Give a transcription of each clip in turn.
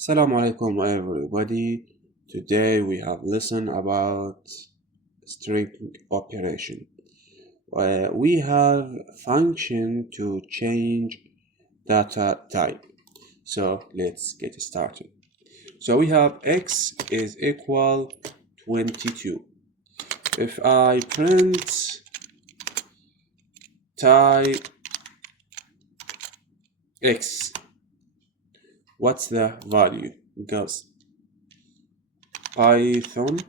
Assalamu alaikum everybody. Today we have listened about string operation. We have function to change data type. So let's get started. So we have x is equal 22. If I print type x, what's the value? Because Python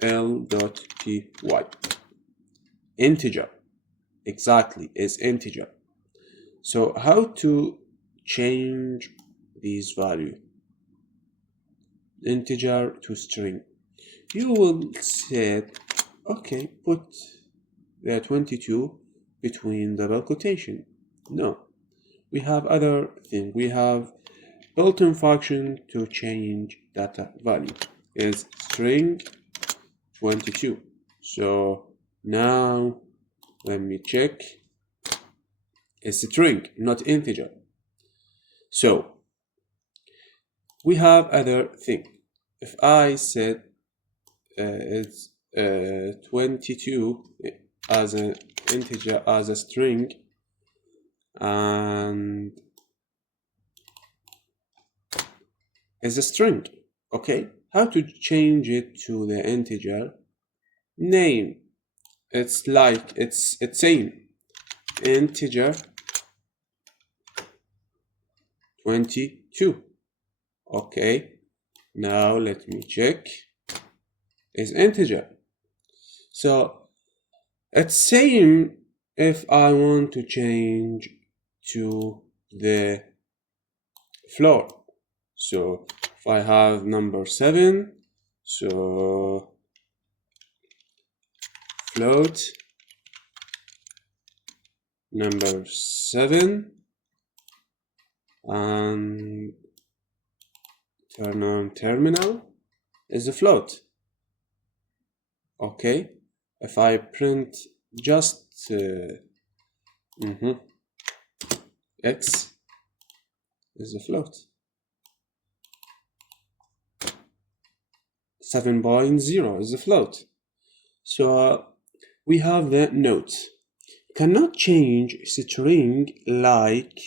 l.py integer, exactly, is integer. So how to change these value? Integer to string. You will say, okay, put the 22 between double quotation. No, we have other thing. We have built-in function to change data value is string 22. So now let me check. It's a string, not integer. So we have other thing. If I said it's 22 as an integer, as a string, and is a string, okay? How to change it to the integer? Name. It's like it's same integer 22. Okay, now let me check. Is integer. So it's same if I want to change to the floor. So if I have number 7, so float number 7 and turn on terminal is a float. Okay, if I print just x is a float. 7.0 is a float. So we have the note. Cannot change string like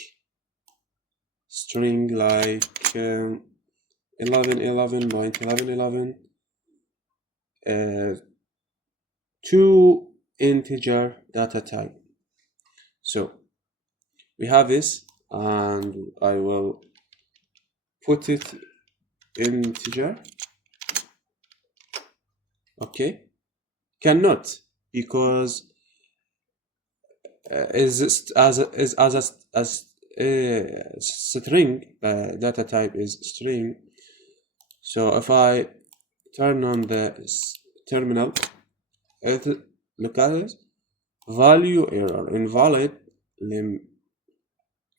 11.11 to integer data type. So we have this, and I will put it integer. Okay, cannot, because is as string, data type is string. So if I turn on the terminal, look at it, value error, invalid,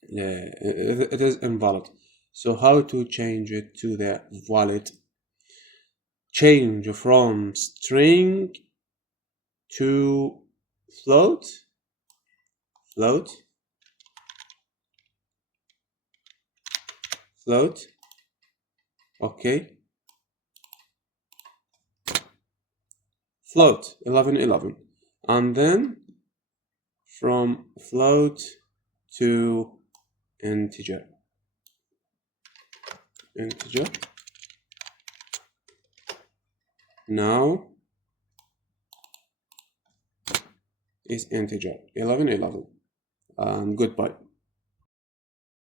it is invalid. So how to change it to the valid? Change from string to float. Okay, float 11.11, and then from float to integer. Now is integer 11.11, and goodbye.